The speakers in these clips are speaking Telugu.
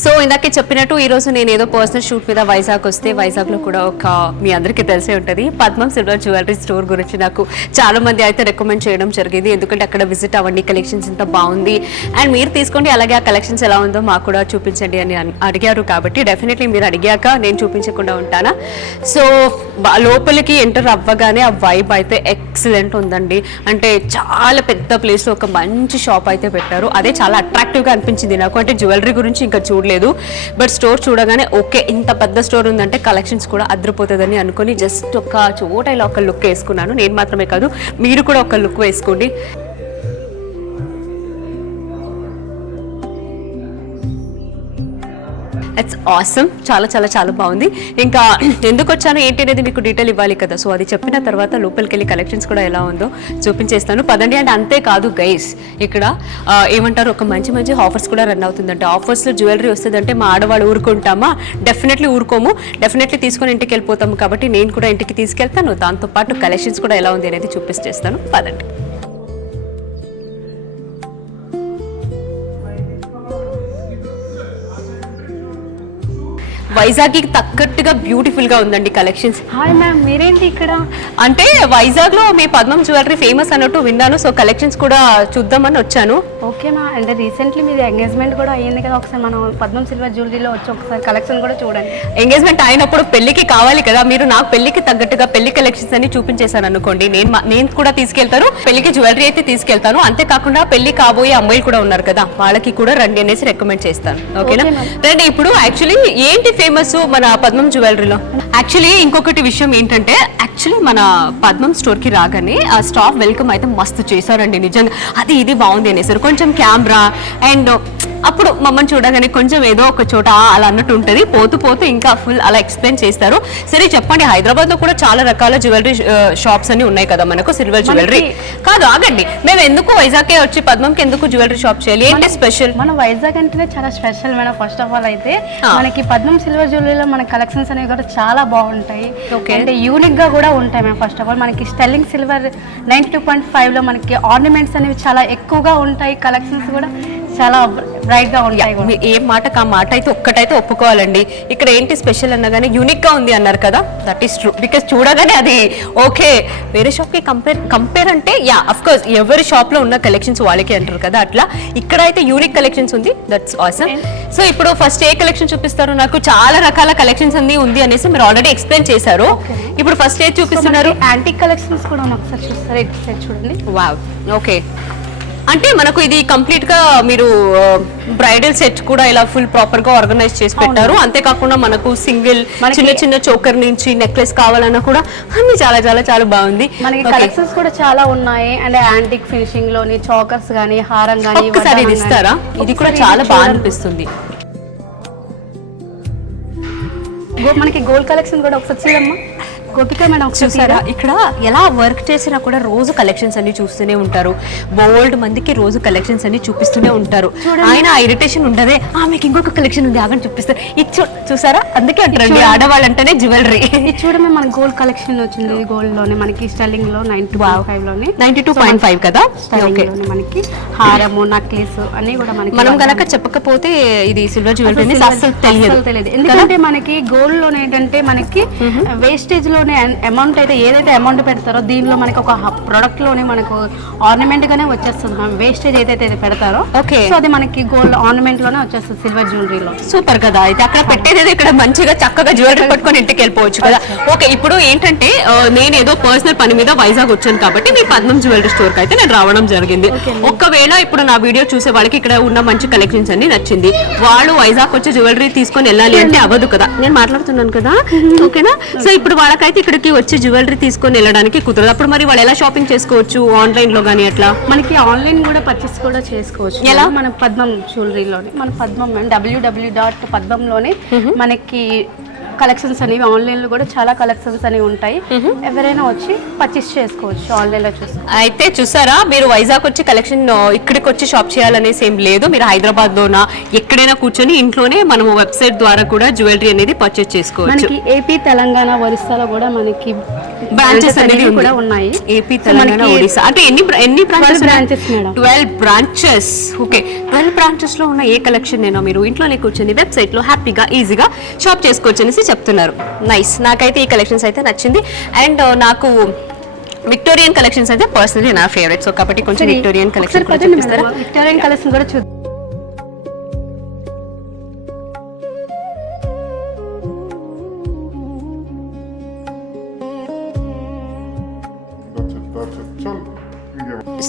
సో ఇందాకే చెప్పినట్టు ఈరోజు నేను ఏదో పర్సనల్ షూట్ మీద వైజాగ్ వస్తే వైజాగ్లో కూడా ఒక మీ అందరికీ తెలిసే ఉంటుంది పద్మం సిల్వర్ జ్యువెలరీ స్టోర్ గురించి నాకు చాలా మంది అయితే రికమెండ్ చేయడం జరిగింది. ఎందుకంటే అక్కడ విజిట్ అవ్వండి, కలెక్షన్స్ ఇంత బాగుంది అండ్ మీరు తీసుకోండి, అలాగే ఆ కలెక్షన్స్ ఎలా ఉందో మాకు కూడా చూపించండి అని అడిగారు. కాబట్టి డెఫినెట్లీ మీరు అడిగాక నేను చూపించకుండా ఉంటానా. సో లోపలికి ఎంటర్ అవ్వగానే ఆ వైబ్ అయితే ఎక్సలెంట్ ఉందండి. అంటే చాలా పెద్ద ప్లేస్లో ఒక మంచి షాప్ అయితే పెట్టారు. అదే చాలా అట్రాక్టివ్గా అనిపించింది నాకు. అంటే జ్యువెలరీ గురించి ఇంకా చూడలేదు, బట్ స్టోర్ చూడగానే ఓకే ఇంత పెద్ద స్టోర్ ఉందంటే కలెక్షన్స్ కూడా అదిరిపోతుందని అనుకుని జస్ట్ ఒక చోట ఇలా ఒక లుక్ వేసుకున్నాను. నేను మాత్రమే కాదు, మీరు కూడా ఒక లుక్ వేసుకోండి. ఇట్స్ ఆసమ్, చాలా చాలా చాలా బాగుంది. ఇంకా ఎందుకు వచ్చాను ఏంటి అనేది మీకు డీటెయిల్ ఇవ్వాలి కదా, సో అది చెప్పిన తర్వాత లోపలికి వెళ్ళి కలెక్షన్స్ కూడా ఎలా ఉందో చూపించేస్తాను పదండి. అండ్ అంతేకాదు గైస్, ఇక్కడ ఏమంటారు ఒక మంచి మంచి ఆఫర్స్ కూడా రన్ అవుతుందంటే, ఆఫర్స్లో జ్యువెలరీ వస్తుందంటే మా ఆడవాళ్ళు ఊరుకుంటామా? డెఫినెట్లీ ఊరుకోము, డెఫినెట్లీ తీసుకొని ఇంటికి వెళ్ళిపోతాము. కాబట్టి నేను కూడా ఇంటికి తీసుకెళ్తాను, దాంతోపాటు కలెక్షన్స్ కూడా ఎలా ఉంది అనేది చూపిస్తేస్తాను పదండి. వైజాగ్కి తగ్గట్టుగా బ్యూటిఫుల్ గా ఉందండి కలెక్షన్స్. హాయ్ మ్యామ్, మీరేంటి ఇక్కడ? అంటే వైజాగ్ లో మీ పద్మం జ్యువెలరీ ఫేమస్ అన్నట్టు విన్నాను, సో కలెక్షన్స్ కూడా చూద్దామని వచ్చాను. ఓకే మా, అంటే రీసెంట్లీ మీది ఎంగేజ్మెంట్ కూడా అయ్యింది కదా, ఒకసారి మనం పద్మం సిల్వర్ జ్యువెలరీలో వచ్చి ఒకసారి కలెక్షన్ కూడా చూడండి. ఎంగేజ్మెంట్ అయినప్పుడు పెళ్లికి కావాలి కదా, మీరు నాకు పెళ్లికి తగ్గట్టుగా పెళ్లి కలెక్షన్స్ అన్ని చూపించేశాను అనుకోండి, నేను కూడా తీసుకెళ్తాను, పెళ్లికి జ్యువెలరీ అయితే తీసుకెళ్తాను. అంతేకాకుండా పెళ్లి కాబోయే అమ్మాయిలు కూడా ఉన్నారు కదా, వాళ్ళకి కూడా రండి అనేసి రికమెండ్ చేస్తాను. ఓకేనా? రండి. ఇప్పుడు యాక్చువల్లీ ఏంటి ఫేమస్ మన పద్మం జ్యువెలరీలో? యాక్చువల్లీ ఇంకొకటి విషయం ఏంటంటే, యాక్చువల్లీ మన పద్మం స్టోర్ కి రాగానే ఆ స్టాఫ్ వెల్కమ్ అయితే మస్తు చేశారండి నిజంగా. అది ఇది బాగుంది అనేసారు. కొంచెం కెమెరా అండ్ అప్పుడు మమ్మల్ని చూడగానే కొంచెం ఏదో ఒక చోట అలా అన్నట్టు ఉంటుంది, పోతూ పోతూ ఇంకా ఫుల్ అలా ఎక్స్ప్లెయిన్ చేస్తారు. సరే చెప్పండి, హైదరాబాద్ లో కూడా చాలా రకాల జ్యువెలరీ షాప్స్ అన్ని ఉన్నాయి కదా మనకు, సిల్వర్ జ్యువెలరీ కాదు. ఆగండి, మేము ఎందుకు వైజాగ్ వచ్చి పద్మంకి ఎందుకు జ్యువెలరీ షాప్ చేయాలి? ఏంటి స్పెషల్? మన వైజాగ్ అంటేనే చాలా special madam. First of all అయితే మనకి పద్మం సిల్వర్ జ్యువెలరీలో మన కలెక్షన్స్ అనేవి కూడా చాలా బాగుంటాయి, అంటే యూనిక్ గా కూడా ఉంటాయి మ్యామ్. ఫస్ట్ ఆఫ్ ఆల్ మనకి స్టెల్లింగ్ సిల్వర్ 92.5 లో మనకి ఆర్నమెంట్స్ అనేవి చాలా ఎక్కువగా ఉంటాయి, కలెక్షన్స్ కూడా చాలా బ్రైట్ గా ఉంటాయి. ఏ మాటకు ఆ మాట అయితే ఒక్కటైతే ఒప్పుకోవాలండి. ఇక్కడ ఏంటి స్పెషల్ అన్నగానే యూనిక్ గా ఉంది అన్నారు కదా, దట్ ఈస్ ట్రూ. బికాస్ చూడగానే అది ఓకే, వేరే షాప్ కి కంపేర్ అంటే యా అఫ్ కోర్స్ ఎవరి షాప్ లో ఉన్న కలెక్షన్స్ వాళ్ళకి అంటారు కదా, అట్లా ఇక్కడ అయితే యూనిక్ కలెక్షన్స్ ఉంది. That's awesome. సో ఇప్పుడు ఫస్ట్ ఏ కలెక్షన్ చూపిస్తారు? నాకు చాలా రకాల కలెక్షన్స్ అన్ని ఉంది అనేసి మీరు ఆల్రెడీ ఎక్స్ప్లెయిన్ చేశారు. ఇప్పుడు ఫస్ట్ ఏ చూపిస్తున్నారు? యాంటిక్ కలెక్షన్స్ కూడా ఒకసారి చూస్తారు, ఒకసారి చూడండి. Wow, okay. అంటే మనకు ఇది కంప్లీట్ గా మీరు బ్రైడల్ సెట్ కూడా ఇలా ఫుల్ ప్రాపర్ గా ఆర్గనైజ్ చేసి పెట్టారు. అంతేకాకుండా మనకు సింగిల్ చిన్న చిన్న చోకర్ నుంచి నెక్లెస్ కావాలన్నా కూడా అన్ని చాలా చాలా చాలా బాగుంది. మనకి కలెక్షన్స్ కూడా చాలా ఉన్నాయి, అంటే యాంటిక్ ఫినిషింగ్ లోని చోకర్స్ గానీ, హారం గానీ. ఒకసారి ఇది ఇస్తారా? ఇది కూడా చాలా బాగా అనిపిస్తుంది. మనకి గోల్డ్ కలెక్షన్ కూడా ఒకసారి చూడమ్మా. గోపిక మేడం చూసారా, ఇక్కడ ఎలా వర్క్ చేసినా కూడా రోజు కలెక్షన్స్ అన్ని చూస్తూనే ఉంటారు. బోల్డ్ మందికి రోజు కలెక్షన్స్ అన్ని చూపిస్తూనే ఉంటారు. ఆయన ఇరిటేషన్ ఉండదే, మీకు ఇంకొక కలెక్షన్ ఉంది ఆగని చూపిస్తారు. ఇది చూసారా, అందుకే అంటారండి ఆడవాళ్ళు అంటేనే జ్యువెలరీ. ఇది చూడమే మన గోల్డ్ కలెక్షన్ వచ్చింది, గోల్డ్ లోనే మనకి స్టెల్లింగ్ లో 92.5 లోనే 92.5 కదా. మనకి హారము, నెక్లెస్ అన్ని కూడా మనకి మనం కనుక చెప్పకపోతే ఇది సిల్వర్ జ్యువెలరీ అసలు తెలియదు. ఎందుకంటే మనకి గోల్డ్ లోనే ఏంటంటే మనకి వేస్టేజ్ లో అమౌంట్ అయితే ఏదైతే అమౌంట్ పెడతారో దీనిలో మనకి ఒక ప్రొడక్ట్ లోనే మనకు ఆర్నమెంట్ గానే వచ్చేస్తుంది. వేస్టేజ్ ఏదైతే పెడతారో ఓకే, సో అది మనకి గోల్డ్ ఆర్నమెంట్ లోనే వచ్చేస్తుంది సిల్వర్ జ్యువెలరీలో. సూపర్ కదా. అయితే అక్కడ పెట్టేది ఇక్కడ మంచిగా చక్కగా జ్యువెలరీ పట్టుకొని ఇంటికి వెళ్ళిపోవచ్చు కదా. ఓకే, ఇప్పుడు ఏంటంటే నేను ఏదో పర్సనల్ పని మీద వైజాగ్ వచ్చాను కాబట్టి మీ పద్మం జ్యువెలరీ స్టోర్ కి అయితే నేను రావడం జరిగింది. ఒకవేళ ఇప్పుడు నా వీడియో చూసే వాళ్ళకి ఇక్కడ ఉన్న మంచి కలెక్షన్స్ అన్ని నచ్చింది, వాళ్ళు వైజాగ్ వచ్చి జ్యువెలరీ తీసుకొని వెళ్ళాలి అంటే అవ్వదు కదా, నేను మాట్లాడుతున్నాను కదా. ఓకేనా? సో ఇప్పుడు వాళ్ళకైతే ఇక్కడికి వచ్చి జ్యువెలరీ తీసుకొని వెళ్ళడానికి కుదరదు. అప్పుడు మరి వాళ్ళు ఎలా షాపింగ్ చేసుకోవచ్చు? ఆన్లైన్ లో గానీ అట్లా? మనకి ఆన్లైన్ కూడా పర్చేస్ కూడా చేసుకోవచ్చు. ఎలా? మన పద్మం జ్యువెలరీలోనే మన పద్మం www.padmamలోనే మనకి కలెక్షన్స్ అనేవి ఆన్లైన్లో కూడా చాలా కలెక్షన్స్ అనేవి ఉంటాయి. ఎవరైనా వచ్చి పర్చేస్ చేసుకోవచ్చు ఆన్లైన్లో చూసి. అయితే చూసారా, మీరు వైజాగ్ వచ్చి కలెక్షన్ ఇక్కడికి వచ్చి షాప్ చేయాలనేసి ఏం లేదు. మీరు హైదరాబాద్లోనా ఎక్కడైనా కూర్చొని ఇంట్లోనే మనము వెబ్సైట్ ద్వారా కూడా జ్యువెలరీ అనేది పర్చేస్ చేసుకోవచ్చు. మనకి ఏపీ, తెలంగాణ, ఒరిస్సాలో కూడా మనకి బ్రాంచెస్ అనేది కూడా ఉన్నాయి. ఏపీ, తెలంగాణ, ఒడిశా అంటే ఎన్ని branches madam? 12 branches. Okay, 12 branches లో ఉన్న ఏ కలెక్షన్ నేను మీరు ఇంట్లోనే కూర్చొని వెబ్సైట్ లో హ్యాపీగా ఈజీగా షాప్ చేసుకోవచ్చు అనేసి చెప్తున్నారు. నైస్. నాకైతే ఈ కలెక్షన్స్ అయితే నచ్చింది. అండ్ నాకు విక్టోరియన్ కలెక్షన్స్ అయితే పర్సనలీ నా ఫేవరెట్. సో కాబట్టి కొంచెం విక్టోరియన్ కలెక్షన్ కూడా చూపిస్తారా? విక్టోరియన్ కలెక్షన్ కూడా చూద్దాం.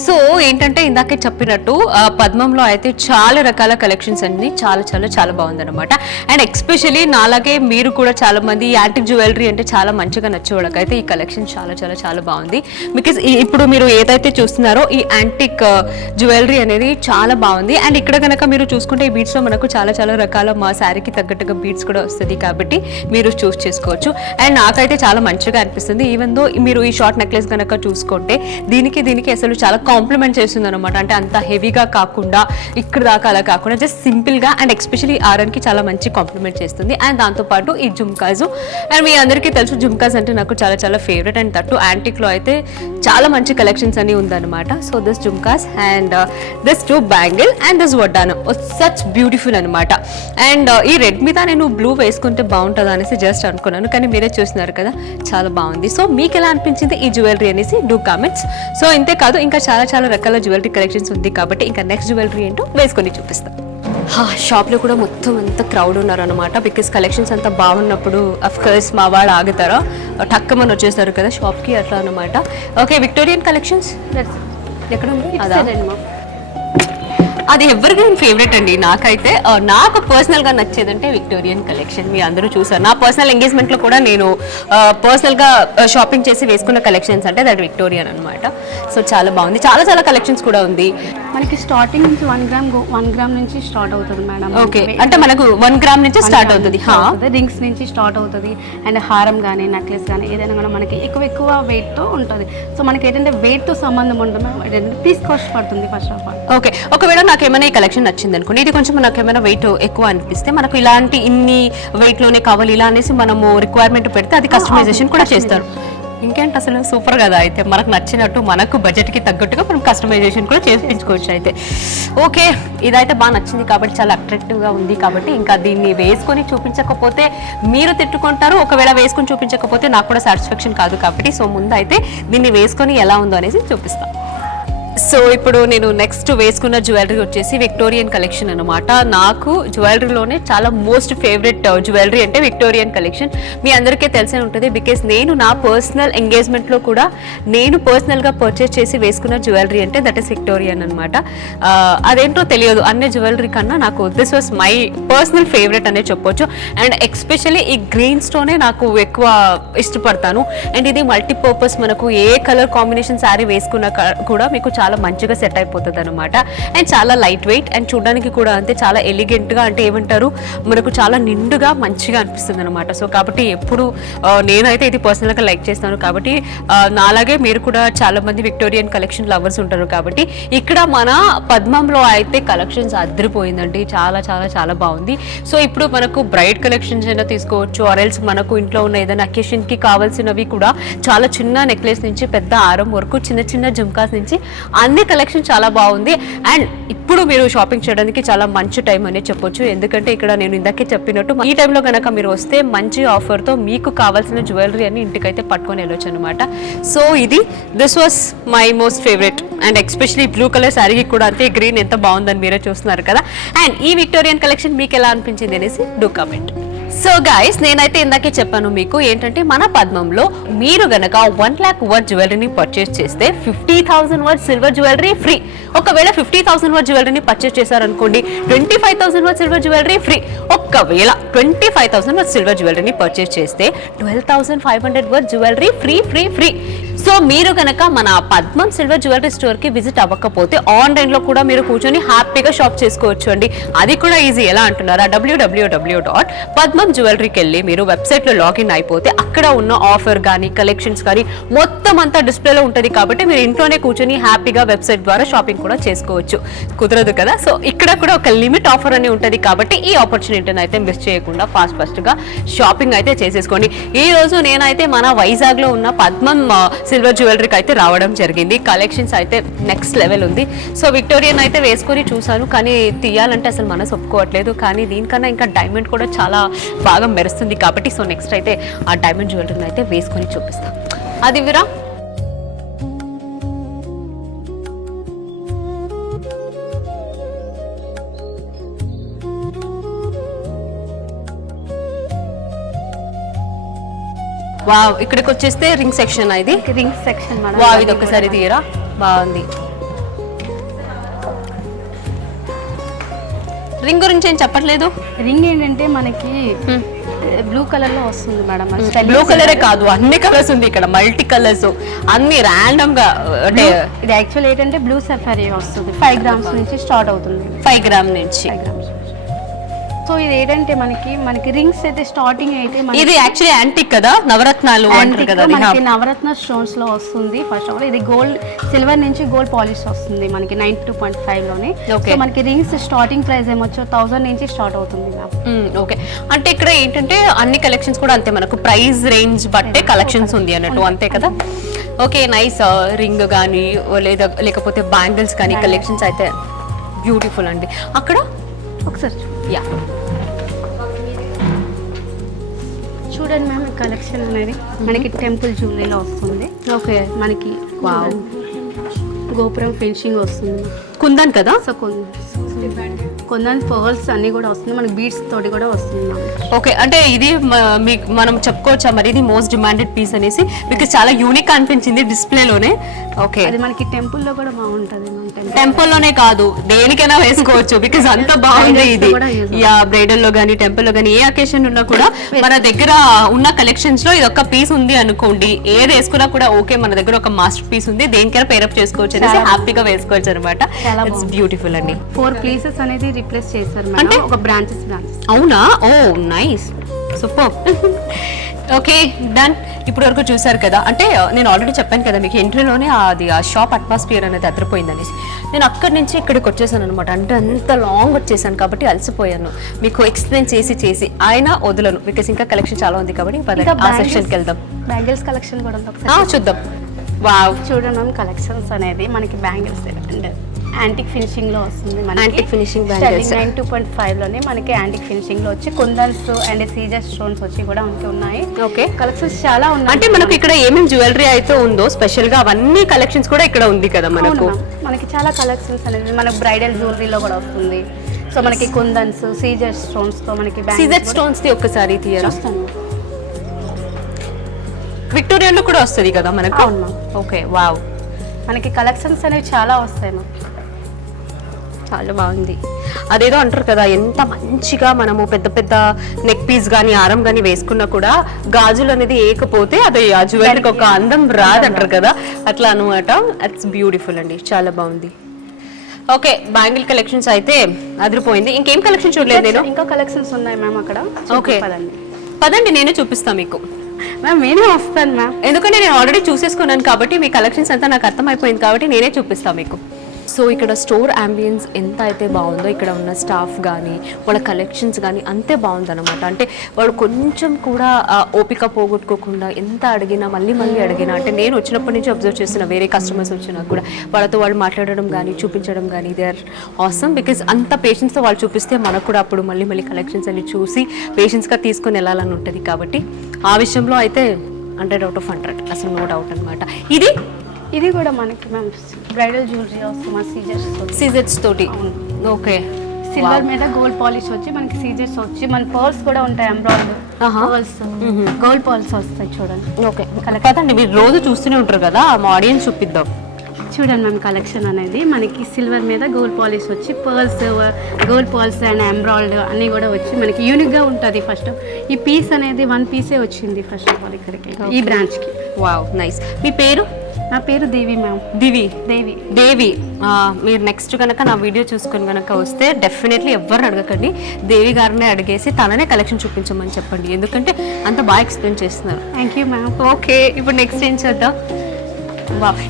సో ఏంటంటే ఇందాకే చెప్పినట్టు పద్మంలో అయితే చాలా రకాల కలెక్షన్స్ అన్ని చాలా చాలా చాలా బాగుందన్నమాట. అండ్ ఎక్స్పెషలీ నాలాగే మీరు కూడా చాలా మంది యాంటిక్ జ్యువెలరీ అంటే చాలా మంచిగా నచ్చేవాళ్ళకైతే ఈ కలెక్షన్ చాలా చాలా చాలా బాగుంది. బికాస్ ఇప్పుడు మీరు ఏదైతే చూస్తున్నారో ఈ యాంటిక్ జ్యువెలరీ అనేది చాలా బాగుంది. అండ్ ఇక్కడ కనుక మీరు చూసుకుంటే ఈ బీడ్స్లో మనకు చాలా చాలా రకాల మా శారీకి తగ్గట్టుగా బీడ్స్ కూడా వస్తుంది కాబట్టి మీరు చూస్ చేసుకోవచ్చు. అండ్ నాకైతే చాలా మంచిగా అనిపిస్తుంది. ఈవెన్ దో మీరు ఈ షార్ట్ నెక్లెస్ కనుక చూసుకుంటే దీనికి అసలు చాలా కాంప్లిమెంట్ చేస్తుంది అనమాట. అంటే అంత హెవీగా కాకుండా ఇక్కడ దాకా అలా కాకుండా జస్ట్ సింపుల్గా అండ్ ఎస్పెషలీ ఆరన్కి చాలా మంచి కాంప్లిమెంట్ చేస్తుంది. అండ్ దాంతోపాటు ఈ జుమ్కాజు, అండ్ మీ అందరికీ తెలుసు జుమ్కాస్ అంటే నాకు చాలా చాలా ఫేవరెట్. అండ్ తట్టు యాంటిక్లో అయితే చాలా మంచి కలెక్షన్స్ అని ఉందన్నమాట. So this jhumkas and this two bangle and this వడ్డానం సచ్ బ్యూటిఫుల్ అనమాట. అండ్ ఈ రెడ్ మీద నేను బ్లూ వేసుకుంటే బాగుంటుంది అనేసి జస్ట్ అనుకున్నాను, కానీ మీరే చూస్తున్నారు కదా చాలా బాగుంది. సో మీకు ఎలా అనిపించింది ఈ జ్యువెలరీ అనేసి డూ కామెంట్స్. సో ఇంతే కాదు, ఇంకా చాలా చాలా రకాల జ్యువెలరీ కలెక్షన్స్ ఉంది కాబట్టి ఇంకా నెక్స్ట్ జ్యువెలరీ ఏంటో వేసుకొని చూపిస్తాం. షాప్లో కూడా మొత్తం అంత క్రౌడ్ ఉన్నారనమాట. బికాస్ కలెక్షన్స్ అంతా బాగున్నప్పుడు అఫ్కోర్స్ మా వాళ్ళు ఆగుతారా, టక్కమని వచ్చేస్తారు కదా షాప్కి, అట్లా అనమాట. ఓకే, విక్టోరియన్ కలెక్షన్స్ ఎక్కడ ఉంది? అదా, అది ఎవర్ గ్రీన్ ఫేవరెట్ అండి నాకైతే. నాకు పర్సనల్గా నచ్చేదంటే విక్టోరియన్ కలెక్షన్. మీరు అందరూ చూసారు నా పర్సనల్ ఎంగేజ్మెంట్లో కూడా నేను పర్సనల్గా షాపింగ్ చేసి వేసుకున్న కలెక్షన్స్ అంటే దట్ విక్టోరియన్ అనమాట. సో చాలా బాగుంది, చాలా చాలా కలెక్షన్స్ కూడా ఉంది. మనకి స్టార్టింగ్ నుంచి 1 గ్రామ్ నుంచి స్టార్ట్ అవుతుంది మేడం. ఓకే, అంటే మనకు 1 గ్రామ్ నుంచి స్టార్ట్ అవుతుంది. రింగ్స్ నుంచి స్టార్ట్ అవుతుంది. అండ్ హారం కానీ నెక్లెస్ కానీ ఏదైనా కూడా మనకి ఎక్కువ వెయిట్తో ఉంటుంది. సో మనకి ఏంటంటే వెయిట్తో సంబంధం ఉంటుంది, ఏంటంటే పీస్ కాస్ట్ పడుతుంది ఫస్ట్ ఆఫ్ ఆల్. ఓకే, ఒకవేళ నాకేమైనా ఈ కలెక్షన్ నచ్చింది అనుకోండి, ఇది కొంచెం నాకేమైనా వెయిట్ ఎక్కువ అనిపిస్తే మనకు ఇలాంటి ఇన్ని వెయిట్లోనే కావాలి ఇలా అనేసి మనము రిక్వైర్మెంట్ పెడితే అది కస్టమైజేషన్ కూడా చేస్తారు. ఇంకేంటి అసలు సూపర్ కదా. అయితే మనకు నచ్చినట్టు మనకు బడ్జెట్కి తగ్గట్టుగా మనం కస్టమైజేషన్ కూడా చేయించుకోవచ్చు. అయితే ఓకే, ఇదైతే బాగా నచ్చింది కాబట్టి చాలా అట్రాక్టివ్గా ఉంది కాబట్టి ఇంకా దీన్ని వేసుకొని చూపించకపోతే మీరు తిట్టుకుంటారు, ఒకవేళ వేసుకొని చూపించకపోతే నాకు కూడా సాటిస్ఫాక్షన్ కాదు కాబట్టి సో ముందు అయితే దీన్ని వేసుకొని ఎలా ఉందో అనేసి చూపిస్తాను. సో ఇప్పుడు నేను నెక్స్ట్ వేసుకున్న జ్యువెలరీ వచ్చేసి విక్టోరియన్ కలెక్షన్ అనమాట. నాకు జ్యువెలరీలోనే చాలా మోస్ట్ ఫేవరెట్ జ్యువెలరీ అంటే విక్టోరియన్ కలెక్షన్. మీ అందరికీ తెలిసే ఉంటుంది బికాస్ నేను నా పర్సనల్ ఎంగేజ్మెంట్లో కూడా నేను పర్సనల్గా పర్చేస్ చేసి వేసుకున్న జ్యువెలరీ అంటే దట్ ఈస్ విక్టోరియన్ అనమాట. అదేంటో తెలియదు, అన్ని జ్యువెలరీ కన్నా నాకు this was my personal favourite అనే చెప్పొచ్చు. అండ్ ఎస్పెషల్లీ ఈ గ్రీన్ స్టోనే నాకు ఎక్కువ ఇష్టపడతాను. అండ్ ఇది మల్టీపర్పస్, మనకు ఏ కలర్ కాంబినేషన్ శారీ వేసుకున్నా కూడా మీకు చాలా మంచిగా సెట్ అయిపోతుంది అనమాట. అండ్ చాలా లైట్ వెయిట్ అండ్ చూడడానికి కూడా అంతే చాలా ఎలిగెంట్గా, అంటే ఏమంటారు మనకు చాలా నిండుగా మంచిగా అనిపిస్తుంది అనమాట. సో కాబట్టి ఎప్పుడు నేనైతే ఇది పర్సనల్గా లైక్ చేస్తాను కాబట్టి నాలాగే మీరు కూడా చాలా మంది విక్టోరియన్ కలెక్షన్ లవర్స్ ఉంటారు కాబట్టి ఇక్కడ మన పద్మంలో అయితే కలెక్షన్స్ అదిరిపోయిందండి. చాలా చాలా చాలా బాగుంది. సో ఇప్పుడు మనకు బ్రైడ్ కలెక్షన్స్ అయినా తీసుకోవచ్చు, ఆరెల్స్ మనకు ఇంట్లో ఉన్న ఏదైనా అకేషన్కి కావాల్సినవి కూడా చాలా చిన్న నెక్లెస్ నుంచి పెద్ద ఆరం వరకు చిన్న చిన్న జుమ్కాస్ నుంచి అన్ని కలెక్షన్ చాలా బాగుంది. అండ్ ఇప్పుడు మీరు షాపింగ్ చేయడానికి చాలా మంచి టైం అనే చెప్పొచ్చు. ఎందుకంటే ఇక్కడ నేను ఇందాకే చెప్పినట్టు ఈ టైంలో కనుక మీరు వస్తే మంచి ఆఫర్తో మీకు కావాల్సిన జ్యువెలరీ అని ఇంటికైతే పట్టుకొని వెళ్ళొచ్చు అనమాట. సో ఇది this was my most favourite. And especially blue colour శారీకి కూడా అంతే, గ్రీన్ ఎంత బాగుందని మీరే చూస్తున్నారు కదా. అండ్ ఈ విక్టోరియన్ కలెక్షన్ మీకు ఎలా అనిపించింది అనేసి డూ కామెంట్. సో గైస్, నేనైతే ఇందాకే చెప్పాను మీకు ఏంటంటే మన పద్మంలో మీరు గనక 1 lakh వర్త్ జ్యువెలరీని పర్చేస్ చేస్తే 50,000 వర్త్ సిల్వర్ జ్యువెలరీ ఫ్రీ. ఒకవేళ 50,000 వర్త్ జ్యువెలరీని పర్చేస్ చేశారనుకోండి 25,000 వర్త్ సిల్వర్ జ్యువెలరీ ఫ్రీ. ఒకవేళ 25,000 వర్త్ సిల్వర్ జ్యువెలరీని పర్చేస్ చేస్తే 12,500 worth jewellery free free free. So మీరు కనుక మన పద్మం సిల్వర్ జ్యువెలరీ స్టోర్కి విజిట్ అవ్వకపోతే ఆన్లైన్లో కూడా మీరు కూర్చొని హ్యాపీగా షాప్ చేసుకోవచ్చు అండి. అది కూడా ఈజీ. ఎలా అంటున్నారా? www.padmam పద్మం జ్యువెలరీకి వెళ్ళి మీరు వెబ్సైట్లో లాగిన్ అయిపోతే అక్కడ ఉన్న ఆఫర్ కానీ కలెక్షన్స్ కానీ మొత్తం అంతా డిస్ప్లేలో ఉంటుంది కాబట్టి మీరు ఇంట్లోనే కూర్చొని హ్యాపీగా వెబ్సైట్ ద్వారా షాపింగ్ కూడా చేసుకోవచ్చు. కుదరదు కదా, సో ఇక్కడ కూడా ఒక లిమిట్ ఆఫర్ అని ఉంటుంది కాబట్టి ఈ ఆపర్చునిటీని అయితే మిస్ చేయకుండా ఫాస్ట్గా షాపింగ్ అయితే చేసేసుకోండి. ఈ రోజు నేనైతే మన వైజాగ్లో ఉన్న పద్మం సిల్వర్ జ్యువెలరీకి అయితే రావడం జరిగింది. కలెక్షన్స్ అయితే నెక్స్ట్ లెవెల్ ఉంది. సో విక్టోరియన్ అయితే వేసుకొని చూసాను, కానీ తీయాలంటే అసలు మనసు ఒప్పుకోవట్లేదు. కానీ దీనికన్నా ఇంకా డైమండ్ కూడా చాలా బాగా మెరుస్తుంది కాబట్టి సో నెక్స్ట్ అయితే ఆ డైమండ్ జ్యువెలరీని అయితే వేసుకొని చూపిస్తాం. అది విరా వావ్, ఇక్కడికి వచ్చేస్తే రింగ్ సెక్షన్ ఇది. Ring section madam. వావ్, ఇది ఒకసారి తీయరా, బాగుంది. రింగ్ గురించి ఏం చెప్పట్లేదు. రింగ్ ఏంటంటే మనకి బ్లూ కలర్ లో వస్తుంది మేడం. బ్లూ కలరే కాదు, అన్ని కలర్స్ ఉంది ఇక్కడ, మల్టీ కలర్స్ అన్ని ర్యాండమ్ గా. అంటే ఇది యాక్చువల్ ఏంటంటే బ్లూ సఫారీ వస్తుంది. 5 grams నుంచి స్టార్ట్ అవుతుంది. 5 grams నుంచి. సో ఇది ఏంటంటే మనకి రింగ్స్ అయితే స్టార్టింగ్ అయితే ఇది యాక్చువల్లీ యాంటిక్ కదా, నవరత్నాలు అంటారు కదా, మనకి నవరత్న స్టోన్స్ లో వస్తుంది. ఫస్ట్ ఆఫ్ ఆల్ ఇది గోల్డ్ సిల్వర్ నుంచి గోల్డ్ పాలిష్ వస్తుంది మనకి 92.5 లోనే. సో మనకి రింగ్స్ స్టార్టింగ్ ప్రైస్ ఏమొచ్చో 1000 నుంచి స్టార్ట్ అవుతుంది మ్యామ్. ఓకే, అంటే ఇక్కడ ఏంటంటే అన్ని కలెక్షన్స్ కూడా అంతే, మనకు ప్రైస్ రేంజ్ బట్టే కలెక్షన్స్ ఉంది అన్నట్టు, అంతే కదా. Okay, nice. రింగ్ కానీ లేకపోతే బ్యాంగిల్స్ కానీ కలెక్షన్స్ అయితే బ్యూటిఫుల్ అండి. అక్కడ ఒకసారి యా చూడండి మ్యామ్, కలెక్షన్ అనేది మనకి టెంపుల్ జ్యువెలరీలో వస్తుంది. ఓకే, మనకి గోపురం ఫినిషింగ్ వస్తుంది. కుందన్ కదా. సో కొందరు పర్ల్స్ అన్ని కూడా వస్తుంది, మనకి బీడ్స్ తోటి కూడా వస్తుంది. ఓకే, అంటే ఇది మనం చెప్పుకోవచ్చా మరి ఇది మోస్ట్ డిమాండెడ్ పీస్ అనేసి, బికాస్ చాలా యూనిక్ అనిపించింది డిస్ప్లేలోనే. ఓకే, అది మనకి టెంపుల్లో కూడా బాగుంటుంది. టెంపుల్లోనే కాదు దేనికైనా వేసుకోవచ్చు బికాస్ అంత బాగుంది ఇది. యా, బ్రైడల్ లో కానీ టెంపుల్ లో కానీ ఏ అకేషన్ ఉన్నా కూడా మన దగ్గర ఉన్న కలెక్షన్స్ లో ఇది ఒక పీస్ ఉంది అనుకోండి, ఏది వేసుకున్నా కూడా ఓకే, మన దగ్గర ఒక మాస్టర్ పీస్ ఉంది, దేనికైనా పేరప్ చేసుకోవచ్చు అనేసి హ్యాపీగా వేసుకోవచ్చు అనమాట. ఇట్స్ బ్యూటిఫుల్ అండి. 4 pieces అనేది రీప్లేస్ చేశారు అంటే ఒక బ్రాంచెస్. అవునా, ఓ నైస్, సూపర్. Okay, done. ఇప్పుడు వరకు చూసారు కదా, అంటే నేను ఆల్రెడీ చెప్పాను కదా మీకు ఎంట్రీలోనే అది ఆ షాప్ అట్మాస్ఫియర్ అనేది అదిరిపోయింది అనేసి. నేను అక్కడి నుంచి ఇక్కడికి వచ్చేసాను అనమాట. అంటే అంత లాంగ్ వచ్చేసాను కాబట్టి అలసిపోయాను మీకు ఎక్స్ప్లెయిన్ చేసి ఆయన వదలను, బికాస్ ఇంకా కలెక్షన్ చాలా ఉంది కాబట్టి ఆ సెక్షన్కి వెళ్దాం. బ్యాంగిల్స్ కలెక్షన్ కూడా చూద్దాం. వావ్, చూడండి మ్యామ్, కలెక్షన్స్ అనేది మనకి బ్యాంగిల్స్ అండ్ యాంటిక్ ఫినిషింగ్ లో వస్తుంది. యాంటిక్ ఫినిషింగ్ బ్యాంగిల్స్ 92.5 లోనే మనకి యాంటిక్ ఫినిషింగ్ లో వచ్చి కుందన్స్ అండ్ సీజర్ స్టోన్స్ వచ్చి కూడా మనకి ఉన్నాయి. ఓకే, కలెక్షన్స్ చాలా ఉన్నాయి. అంటే మనకు ఇక్కడ ఏమేమి జ్యువెలరీ అయితే ఉందో స్పెషల్ గా అవన్నీ కలెక్షన్స్ కూడా ఇక్కడ ఉంది కదా మనకు. మనకి చాలా కలెక్షన్స్ అనేది మనకు బ్రైడల్ జ్యువెలరీలో కూడా వస్తుంది. సో మనకి కుందన్స్ సీజర్ స్టోన్స్ తో మనకి సీజర్ స్టోన్స్ ది ఒక్కసారి తీయరా. విక్టోరియాలో కూడా వస్తుంది కదా మనకు. ఓకే, వావ్, మనకి కలెక్షన్స్ అనేవి చాలా వస్తాయి మ్యామ్. చాలా బాగుంది. అదేదో అంటారు కదా, ఎంత మంచిగా మనము పెద్ద పెద్ద నెక్ పీస్ కానీ ఆరం కానీ వేసుకున్నా కూడా గాజులు అనేది ఏకపోతే అది ఆ జ్యువెలరీకి ఒక అందం రాదంటారు కదా, అట్లా అనమాట. ఇట్స్ బ్యూటిఫుల్ అండి, చాలా బాగుంది. ఓకే, బ్యాంగిల్ కలెక్షన్స్ అయితే అదిరిపోయింది. ఇంకేం కలెక్షన్ చూడలేదు నేను. ఇంకా కలెక్షన్స్ ఉన్నాయి మ్యామ్ అక్కడ. ఓకే, పదండి నేను చూపిస్తాను మీకు. మ్యామ్ నేనే వస్తాను మ్యామ్, ఎందుకంటే నేను ఆల్రెడీ చూసేసుకున్నాను కాబట్టి మీ కలెక్షన్స్ అంతా నాకు అర్థమైపోయింది కాబట్టి నేనే చూపిస్తాను మీకు. సో ఇక్కడ స్టోర్ అంబియన్స్ ఎంత అయితే బాగుందో, ఇక్కడ ఉన్న స్టాఫ్ కానీ వాళ్ళ కలెక్షన్స్ కానీ అంతే బాగుందన్నమాట. అంటే వాడు కొంచెం కూడా ఓపిక పోగొట్టుకోకుండా ఎంత అడిగినా మళ్ళీ అడిగినా, అంటే నేను వచ్చినప్పటి నుంచి అబ్జర్వ్ చేస్తున్న వేరే కస్టమర్స్ వచ్చినా కూడా వాళ్ళతో వాళ్ళు మాట్లాడడం కానీ చూపించడం కానీ దే ఆర్ ఆసమ్. బికాస్ అంత పేషెన్స్తో వాళ్ళు చూపిస్తే మనకు కూడా అప్పుడు మళ్ళీ కలెక్షన్స్ అన్ని చూసి పేషెన్స్గా తీసుకొని వెళ్ళాలని ఉంటుంది. కాబట్టి ఆ విషయంలో అయితే 100/100 అసలు నో డౌట్ అనమాట. ఇది కూడా మనకి మ్యామ్ బ్రైడల్ జ్యువెలరీ వస్తుంది సీజర్స్ తోటి. ఓకే, సిల్వర్ మీద గోల్డ్ పాలిష్ వచ్చి మనకి సీజర్స్ వచ్చి మన పర్ల్స్ కూడా ఉంటాయి, ఎంబ్రాయిడరీ పర్ల్స్ గోల్డ్ పర్ల్స్ వస్తాయి చూడండి. ఓకే, కదండి మీరు రోజు చూస్తూనే ఉంటారు కదా, మా ఆడియన్స్ చూపిద్దాం. చూడండి మ్యామ్, కలెక్షన్ అనేది మనకి సిల్వర్ మీద గోల్డ్ పాలిష్ వచ్చి pearls gold pearls and embroidery అన్నీ కూడా వచ్చి మనకి యూనిక్గా ఉంటుంది. ఫస్ట్ ఈ పీస్ అనేది 1 పీసే వచ్చింది ఫస్ట్ ఆఫ్ ఆల్ ఇక్కడికి ఈ బ్రాంచ్కి. Wow, nice. మీ పేరు? నా పేరు దేవి మ్యామ్. దివి దేవి. దేవి మీరు నెక్స్ట్ కనుక నా వీడియో చూసుకొని కనుక వస్తే డెఫినెట్లీ ఎవరిని అడగకండి, దేవి గారిని అడిగేసి తననే కలెక్షన్ చూపించమని చెప్పండి, ఎందుకంటే అంత బాగా ఎక్స్ప్లెయిన్ చేస్తున్నారు. Thank you ma'am. ఓకే, ఇప్పుడు నెక్స్ట్ ఏం చేద్దాం?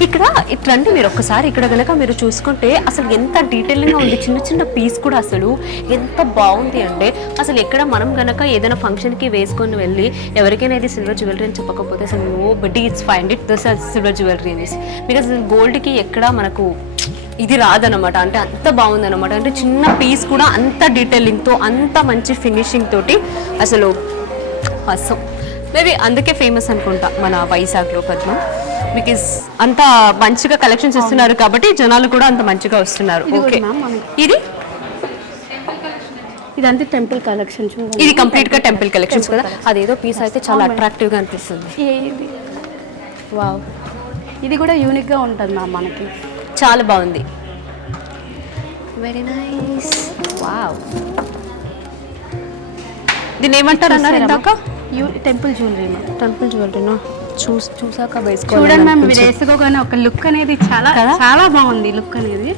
ఇక్కడ ఇట్లండి మీరు ఒక్కసారి ఇక్కడ కనుక మీరు చూసుకుంటే అసలు ఎంత డీటెయిలింగ్గా ఉంది, చిన్న చిన్న పీస్ కూడా అసలు ఎంత బాగుంది అంటే అసలు ఎక్కడ మనం కనుక ఏదైనా ఫంక్షన్కి వేసుకొని వెళ్ళి ఎవరికైనా ఇది సిల్వర్ జ్యువెలరీ అని చెప్పకపోతే అసలు nobody it's find it this silver jewellery అనేసి, బికాస్ గోల్డ్కి ఎక్కడ మనకు ఇది రాదనమాట, అంటే అంత బాగుందన్నమాట. అంటే చిన్న పీస్ కూడా అంత డీటెయిలింగ్తో అంత మంచి ఫినిషింగ్ తోటి అసలు అసం మేబీ అందుకే ఫేమస్ అనుకుంటా మన వైజాగ్లో పద్మం, బికాస్ అంత మంచిగా కలెక్షన్స్ ఇస్తున్నారు కాబట్టి జనాలు కూడా అంత మంచిగా వస్తున్నారు. ఓకే, ఇది ఇదంతా టెంపుల్ కలెక్షన్ చూడండి. ఇది కంప్లీట్ గా టెంపుల్ కలెక్షన్స్ కదా, అదేదో పీస్ అయితే చాలా అట్రాక్టివ్ గా అనిపిస్తుంది. ఇది వావ్, ఇది కూడా యూనిక్ గా ఉంటుంది మ్యామ్, మనకి చాలా బాగుంది. Very nice. వావ్, దీన్ని ఏమంటారు అన్నారు ఇందాక? Temple jewellery ma'am. టెంపుల్ జ్యువెలరీనా? చూసాక చూడండి మ్యామ్, మీరు వేసుకోగానే ఒక లుక్ అనేది చాలా చాలా బాగుంది. లుక్ అనేది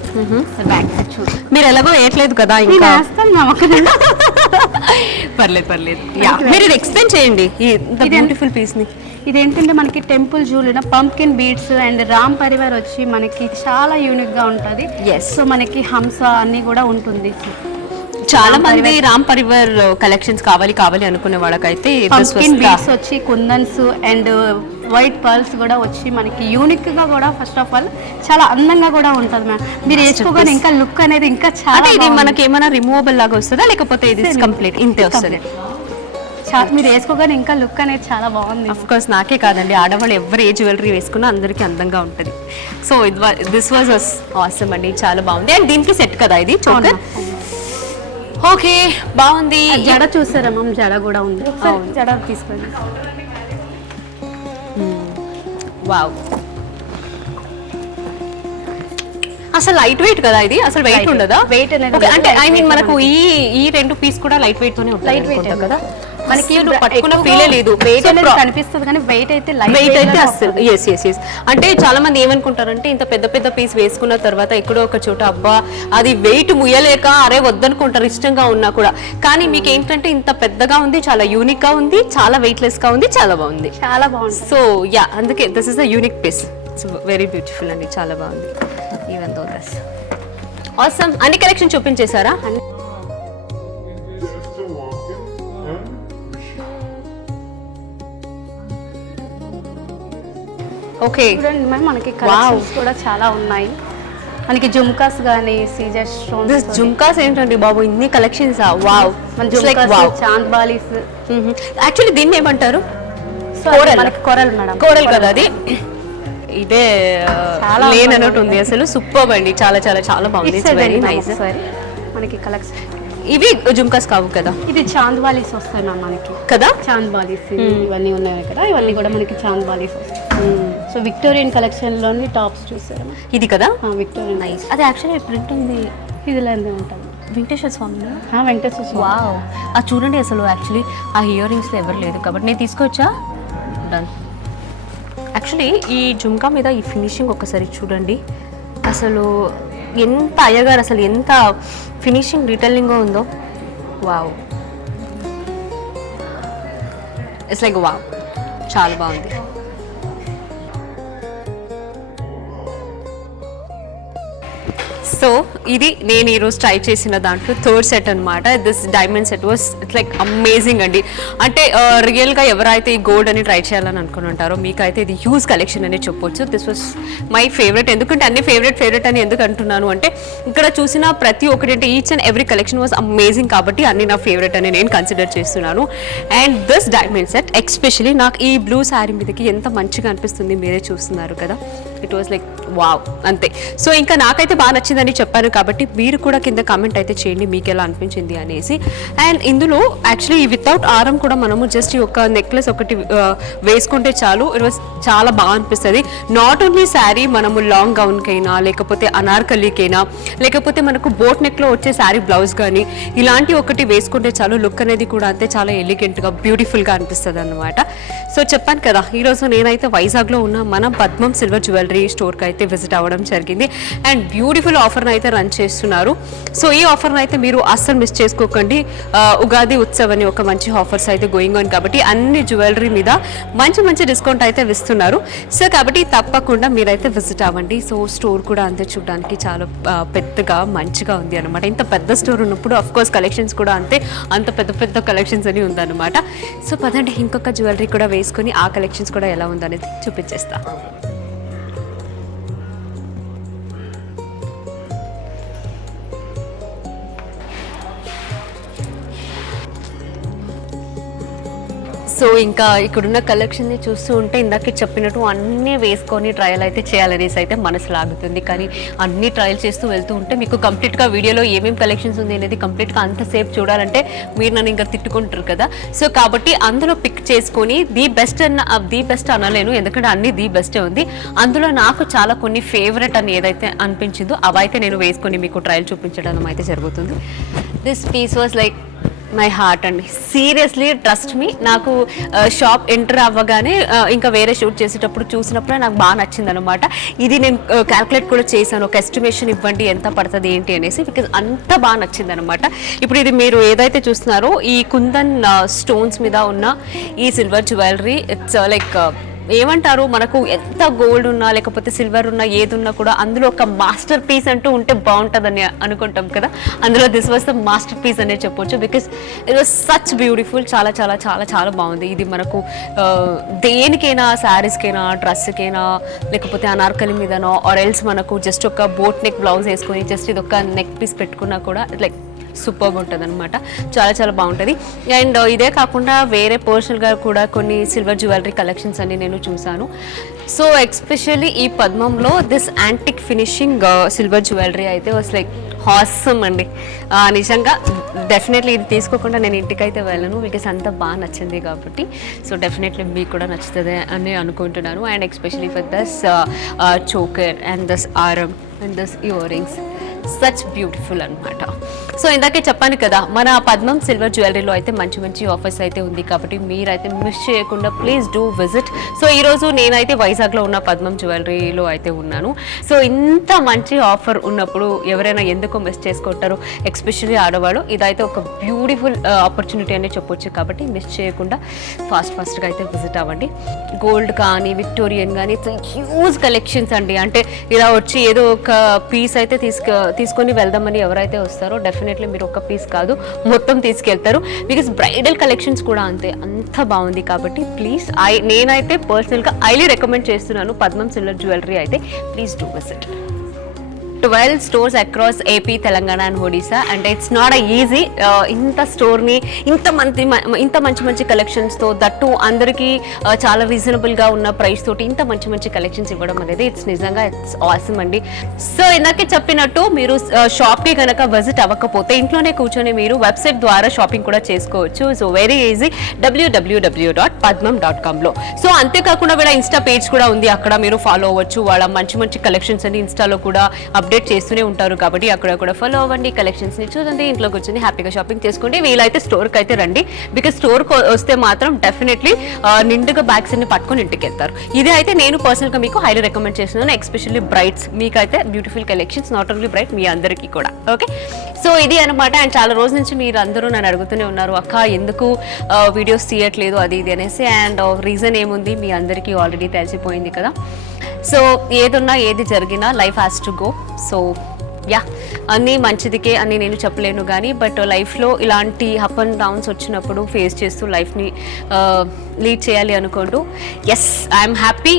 బ్యాక్ సైడ్ చూడండి. మీరు ఎలాగో వేయట్లేదు కదా, ఇంకా వేస్తాను మ్యామ్. ఒక పర్లేదు. మీరు ఇది ఎక్స్ప్లెయిన్ చేయండి ఈ బ్యూటిఫుల్ పీస్ ని. ఇదేంటంటే మనకి temple jewellery pumpkin beads and Ram Parivar వచ్చి మనకి చాలా యూనిక్ గా ఉంటుంది. సో మనకి హంస అన్ని కూడా ఉంటుంది. చాలా మంది రామ్ పరివార్ కలెక్షన్స్ కావాలి అనుకునే వాళ్ళకైతే బీడ్స్ వచ్చి కుందన్స్ అండ్ వైట్ పర్ల్స్ కూడా వచ్చి మనకి యూనిక్ గా కూడా ఫస్ట్ ఆఫ్ ఆల్ చాలా అందంగా కూడా ఉంటుంది మ్యామ్. మీరు వేసుకోగానే ఇంకా లుక్ అనేది ఇంకా చాలా, ఇది మనకి ఏమైనా రిమూవబుల్ లాగా వస్తుందా లేకపోతే ఇది కంప్లీట్ ఇంతే వస్తుంది? మీరు వేసుకోగానే ఇంకా లుక్ అనేది చాలా బాగుంది. అఫ్ కోర్స్ నాకే కాదండి, ఆడవాళ్ళు ఎవరు ఏ జ్యువెలరీ వేసుకున్నా అందరికీ అందంగా ఉంటుంది. సో దిస్ వాజ్ ఆసమ్ అండి, చాలా బాగుంది. అండ్ దీనికి సెట్ కదా ఇది చోకర్. ఓకే, బాగుంది. జడ చూసారా మ్యామ్? జడ కూడా ఉంది. జడ తీసుకోండి. వావ్, అసలు లైట్ వెయిట్ కదా ఇది, అసలు వెయిట్ ఉండదా? వెయిట్ అనేది అంటే ఐ మీన్ మనకు ఈ రెండు పీస్ కూడా లైట్ వెయిట్ తోనే ఉంటాయి. లైట్ వెయిట్ కదా, మనకి పట్టుకున్న ఫీలే లేదు. వెయిట్ అనేది కనిపిస్తుంది కానీ వెయిట్ అయితే వెయిట్ అయితే అసలు ఎస్. అంటే చాలా మంది ఏమనుకుంటారంటే ఇంత పెద్ద పెద్ద పీస్ వేసుకున్న తర్వాత ఎక్కడో ఒక చోట అబ్బా అది వెయిట్ ముయ్యలేక అరే వద్దనుకుంటారు ఇష్టంగా ఉన్నా కూడా. కానీ మీకు ఏంటంటే ఇంత పెద్దగా ఉంది, చాలా యూనిక్ గా ఉంది, చాలా వెయిట్ లెస్ గా ఉంది, చాలా బాగుంది. చాలా బాగుంది. సో యా, అందుకే this is the unique piece. It's very beautiful అండి, చాలా బాగుంది. Even though this awesome. అన్ని కలెక్షన్ చూపించేశారా? ఓకే, చూడండి మ్యామ్, మనకి కలెక్షన్స్ కూడా చాలా ఉన్నాయి. మనకి జుమ్కాస్ గానీ సీజర్ స్టోన్స్. జుమ్కాస్ ఏంటండి బాబు, ఇన్ని కలెక్షన్స్? వావ్, చాంద్ బాలీస్. యాక్చువల్లీ దీన్ని ఏమంటారు? మనకి కొరల్ మేడం. కోరల్ కదా అది. ఇదే లేన్ అన్నట్టు ఉంది అసలు. సూపర్ అండి, చాలా చాలా చాలా బాగుంది. Very nice. మనకి కలెక్షన్ ఇవి జుమ్కాస్ కావు కదా, ఇది చాంద్ బాలీస్ వస్తాయి మ్యామ్ మనకి కదా. చాంద్ బాలీస్ ఇవన్నీ ఉన్నాయి కదా, ఇవన్నీ కూడా మనకి చాంద్ బాలీస్ వస్తాయి. సో విక్టోరియన్ కలెక్షన్ లోని టాప్స్ చూసారా? ఇది కదా విక్టోరియన్. నైస్. అది యాక్చువల్లీ ప్రింట్ ఉంది, ఇది లేదు ఉంటుంది. వెంకటేశ్వర స్వామి. వెంకటేశ్వర స్వామి. వావ్, అది చూడండి అసలు. యాక్చువల్లీ ఆ ఇయర్ రింగ్స్లో ఎవరు లేదు కాబట్టి నేను తీసుకోవచ్చా? డన్. యాక్చువల్లీ ఈ జుమ్కా మీద ఈ ఫినిషింగ్ ఒకసారి చూడండి అసలు, ఎంత అయ్యగారు అసలు ఎంత ఫినిషింగ్ డీటెయిలింగ్గా ఉందో. వావ్, ఇట్స్ లైక్ వావ్, చాలా బాగుంది. సో ఇది నేను ఈరోజు ట్రై చేసిన దాంట్లో థర్డ్ సెట్ అనమాట. This diamond set was it's like amazing అండి. అంటే రియల్గా ఎవరైతే ఈ గోల్డ్ అని ట్రై చేయాలని అనుకుని ఉంటారో మీకైతే ఇది హ్యూజ్ కలెక్షన్ అని చెప్పొచ్చు. This was my favourite. ఎందుకంటే అన్ని ఫేవరెట్ అని ఎందుకు అంటున్నాను అంటే ఇక్కడ చూసిన ప్రతి ఒక్కటి అంటే each and every collection was amazing కాబట్టి అన్ని నా ఫేవరెట్ అని నేను కన్సిడర్ చేస్తున్నాను. And this diamond set especially నాకు ఈ బ్లూ శారీ మీదకి ఎంత మంచిగా అనిపిస్తుంది మీరే చూస్తున్నారు కదా. ఇట్ వాస్ లైక్ వావ్ అంతే. సో ఇంకా నాకైతే బాగా నచ్చిందని చెప్పాను కాబట్టి మీరు కూడా కింద కామెంట్ అయితే చేయండి మీకు ఎలా అనిపించింది అనేసి. అండ్ ఇందులో యాక్చువల్లీ వితౌట్ ఆరం కూడా మనము జస్ట్ ఈ ఒక నెక్లెస్ ఒకటి వేసుకుంటే చాలు, చాలా బాగా అనిపిస్తుంది. నాట్ ఓన్లీ శారీ, మనము లాంగ్ గౌన్కైనా లేకపోతే అనార్కలీకైనా లేకపోతే మనకు బోట్ నెక్లో వచ్చే శారీ బ్లౌజ్ కానీ ఇలాంటి ఒకటి వేసుకుంటే చాలు, లుక్ అనేది కూడా అంతే చాలా ఎలిగెంట్గా బ్యూటిఫుల్గా అనిపిస్తుంది అనమాట. సో చెప్పాను కదా, ఈరోజు నేనైతే వైజాగ్లో ఉన్న మన పద్మం సిల్వర్ జ్యువెలరీ స్టోర్కి అయితే విజిట్ అవ్వడం జరిగింది. అండ్ బ్యూటిఫుల్ ఆఫర్ని అయితే రన్ చేస్తున్నారు. సో ఈ ఆఫర్ని అయితే మీరు అస్సలు మిస్ చేసుకోకండి. ఉగాది ఉత్సవ్ అని ఒక మంచి ఆఫర్స్ అయితే గోయింగ్ ఆన్ కాబట్టి అన్ని జ్యువెలరీ మీద మంచి మంచి డిస్కౌంట్ అయితే ఇస్తున్నారు. సో కాబట్టి తప్పకుండా మీరైతే విజిట్ అవ్వండి. సో స్టోర్ కూడా అంతే చూడడానికి చాలా పెద్దగా మంచిగా ఉంది అనమాట. ఇంత పెద్ద స్టోర్ ఉన్నప్పుడు అఫ్ కోర్స్ కలెక్షన్స్ కూడా అంతే, అంత పెద్ద పెద్ద కలెక్షన్స్ అని ఉందన్నమాట. సో పదండి ఇంకొక జ్యువెలరీ కూడా వేసుకొని ఆ కలెక్షన్స్ కూడా ఎలా ఉందనేది చూపించేస్తా. సో ఇంకా ఇక్కడున్న కలెక్షన్ని చూస్తూ ఉంటే ఇందాక చెప్పినట్టు అన్నీ వేసుకొని ట్రయల్ అయితే చేయాలనేసి అయితే మనసు లాగుతుంది. కానీ అన్ని ట్రయల్ చేస్తూ వెళ్తూ ఉంటే మీకు కంప్లీట్గా వీడియోలో ఏమేమి కలెక్షన్స్ ఉంది అనేది కంప్లీట్గా అంతసేపు చూడాలంటే మీరు నన్ను ఇంకా తిట్టుకుంటారు కదా. సో కాబట్టి అందులో పిక్ చేసుకొని ది బెస్ట్ అనలేను, ఎందుకంటే అన్ని ది బెస్టే ఉంది. అందులో నాకు చాలా కొన్ని ఫేవరెట్ అని ఏదైతే అనిపించిందో అవైతే నేను వేసుకొని మీకు ట్రయల్ చూపించడం అయితే జరుగుతుంది. This piece was like my heart అండి, సీరియస్లీ ట్రస్ట్ మీ. నాకు షాప్ ఎంటర్ అవ్వగానే ఇంకా వేరే షూట్ చేసేటప్పుడు చూసినప్పుడే నాకు బాగా నచ్చింది అనమాట. ఇది నేను క్యాల్కులేట్ కూడా చేశాను, ఒక ఎస్టిమేషన్ ఇవ్వండి ఎంత పడుతుంది ఏంటి అనేసి, బికాజ్ అంత బాగా నచ్చింది అనమాట. ఇప్పుడు ఇది మీరు ఏదైతే చూస్తున్నారో ఈ కుందన్ స్టోన్స్ మీద ఉన్న ఈ సిల్వర్ జ్యువెలరీ, ఇట్స్ లైక్ ఏమంటారు, మనకు ఎంత గోల్డ్ ఉన్నా లేకపోతే సిల్వర్ ఉన్నా ఏది ఉన్నా కూడా అందులో ఒక మాస్టర్ పీస్ అంటూ ఉంటే బాగుంటుందని అనుకుంటాం కదా. అందులో this was the masterpiece అనే చెప్పొచ్చు, because it was such beautiful. చాలా చాలా చాలా చాలా బాగుంది. ఇది మనకు దేనికైనా, శారీస్కైనా, డ్రెస్కైనా లేకపోతే అనార్కలి మీదనో ఆర్ ఎల్స్ మనకు జస్ట్ ఒక బోట్ నెక్ బ్లౌజ్ వేసుకొని జస్ట్ ఇది ఒక నెక్ పీస్ పెట్టుకున్నా కూడా లైక్ సూపర్గా ఉంటుంది అనమాట. చాలా చాలా బాగుంటుంది. అండ్ ఇదే కాకుండా వేరే పర్సనల్గా కూడా కొన్ని సిల్వర్ జ్యువెలరీ కలెక్షన్స్ అన్ని నేను చూశాను. సో ఎస్పెషల్లీ ఈ పద్మంలో this antique finishing silver jewellery అయితే వాస్ లైక్ హాసమ్ అండి. నిజంగా డెఫినెట్లీ ఇది తీసుకోకుండా నేను ఇంటికైతే వెళ్ళను, బికాస్ అంత బాగా నచ్చింది కాబట్టి. సో డెఫినెట్లీ మీకు కూడా నచ్చుతుంది అని అనుకుంటున్నాను. And especially for this choker and this ఆరం and this ear rings, such beautiful అనమాట. సో ఇందాకే చెప్పాను కదా, మన పద్మం సిల్వర్ జ్యువెలరీలో అయితే మంచి మంచి ఆఫర్స్ అయితే ఉంది కాబట్టి మీరైతే మిస్ చేయకుండా ప్లీజ్ డూ విజిట్. సో ఈరోజు నేనైతే వైజాగ్లో ఉన్న పద్మం జ్యువెలరీలో అయితే ఉన్నాను. సో ఇంత మంచి ఆఫర్ ఉన్నప్పుడు ఎవరైనా ఎందుకో మిస్ చేసుకుంటారు, ఎస్పెషల్లీ ఆడవాళ్ళు. ఇదైతే ఒక బ్యూటిఫుల్ ఆపర్చునిటీ అనే చెప్పొచ్చు కాబట్టి మిస్ చేయకుండా ఫాస్ట్గా అయితే విజిట్ అవ్వండి. గోల్డ్ కానీ విక్టోరియన్ కానీ హ్యూజ్ కలెక్షన్స్ అండి. అంటే ఇలా వచ్చి ఏదో ఒక పీస్ అయితే తీసుకొని వెళ్దామని ఎవరైతే వస్తారో డెఫినెట్లీ మీరు ఒక పీస్ కాదు మొత్తం తీసుకెళ్తారు, బికాస్ బ్రైడల్ కలెక్షన్స్ కూడా అంత బాగుంది కాబట్టి ప్లీజ్ నేనైతే పర్సనల్గా హైలీ రికమెండ్ చేస్తున్నాను పద్మం సిల్వర్ జ్యువెలరీ అయితే. Please do visit. 12 stores across AP, Telangana and Odisha, and it's not a easy ఇంత స్టోర్ని ఇంత మంచి కలెక్షన్స్తో దట్టు అందరికీ చాలా రీజనబుల్గా ఉన్న ప్రైస్ తోటి ఇంత మంచి కలెక్షన్స్ ఇవ్వడం అనేది నిజంగా ఇట్స్ ఆసమ్ అండి. సో ఇందాకే చెప్పినట్టు మీరు షాప్కి కనుక విజిట్ అవ్వకపోతే ఇంట్లోనే కూర్చొని మీరు వెబ్సైట్ ద్వారా షాపింగ్ కూడా చేసుకోవచ్చు. So very easy, www.padmam.com. So అంతేకాకుండా వీళ్ళ ఇన్స్టా పేజ్ కూడా ఉంది, అక్కడ మీరు ఫాలో అవ్వచ్చు. వాళ్ళ మంచి కలెక్షన్స్ అని ఇన్స్టాలో కూడా అప్డేట్ చేస్తూనే ఉంటారు కాబట్టి అక్కడ కూడా ఫాలో అవ్వండి, కలెక్షన్స్ని చూడండి, ఇంట్లో కూర్చొని హ్యాపీగా షాపింగ్ చేసుకోండి. వీలైతే స్టోర్కి అయితే రండి, బికాస్ స్టోర్కి వస్తే మాత్రం డెఫినెట్లీ నిండుగా బ్యాగ్స్ అన్ని పట్టుకొని ఇంటికి వెళ్తారు. ఇదే అయితే నేను పర్సనల్గా మీకు హైలీ రికమెండ్ చేస్తున్నాను, ఎస్పెషల్లీ బ్రైడ్స్. మీకైతే beautiful collections, not only bright, మీ అందరికీ కూడా. ఓకే, సో ఇది అనమాట. అండ్ చాలా రోజుల నుంచి మీరు అందరూ నన్ను అడుగుతూనే ఉన్నారు, అక్క ఎందుకు వీడియోస్ తీయట్లేదు అది ఇది అనేసి. అండ్ రీజన్ ఏముంది మీ అందరికీ ఆల్రెడీ తెలిసిపోయింది కదా. సో ఏదున్నా ఏది జరిగినా life has to go. So yeah, అన్నీ మంచిదికే అని నేను చెప్పలేను కానీ బట్ లైఫ్లో ఇలాంటి అప్ అండ్ డౌన్స్ వచ్చినప్పుడు ఫేస్ చేస్తూ లైఫ్ని లీడ్ చేయాలి అనుకుంటూ ఎస్ ఐఎమ్ హ్యాపీ.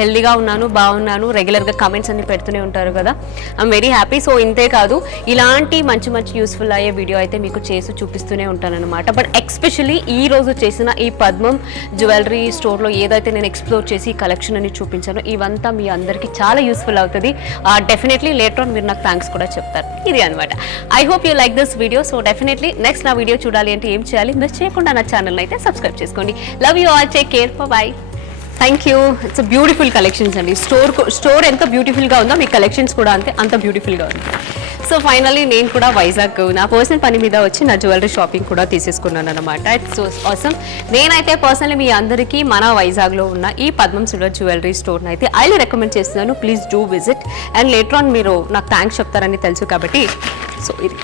హెల్దీగా ఉన్నాను, బాగున్నాను, రెగ్యులర్గా కమెంట్స్ అన్ని పెడుతూనే ఉంటారు కదా. I'm very happy. సో ఇంతే కాదు, ఇలాంటి మంచి మంచి యూస్ఫుల్ అయ్యే వీడియో అయితే మీకు చేసి చూపిస్తూనే ఉంటానన్నమాట. బట్ ఎక్స్పెషల్లీ ఈ రోజు చేసిన ఈ పద్మం జ్యువెలరీ స్టోర్లో ఏదైతే నేను ఎక్స్ప్లోర్ చేసి ఈ కలెక్షన్ అని చూపించానో ఇవంతా మీ అందరికీ చాలా యూస్ఫుల్ అవుతుంది. డెఫినెట్లీ లేటర్ ఆన్ మీరు నాకు థ్యాంక్స్ కూడా చెప్తారు. ఇది అనమాట. I hope you like this video. So definitely next నా వీడియో చూడాలి అంటే ఏం చేయాలి, మిస్ చేయకుండా నా ఛానల్ అయితే సబ్స్క్రైబ్ చేసుకోండి. Love you all, take care, by. Thank you. It's beautiful collections అండి. స్టోర్ ఎంత బ్యూటిఫుల్గా ఉందో మీ కలెక్షన్స్ కూడా అంత బ్యూటిఫుల్గా ఉంది. సో ఫైనల్లీ నేను కూడా వైజాగ్ నా పర్సనల్ పని మీద వచ్చి నా జ్యువెలరీ షాపింగ్ కూడా తీసేసుకున్నాను అనమాట. It's so awesome. నేనైతే పర్సనల్లీ మీ అందరికీ మన వైజాగ్లో ఉన్న ఈ పద్మం సిల్వర్ జ్యువెలరీ స్టోర్ని అయితే ఐలు రికమెండ్ చేస్తున్నాను. Please do visit and later on మీరు నాకు థ్యాంక్స్ చెప్తారని తెలుసు కాబట్టి. సో ఇది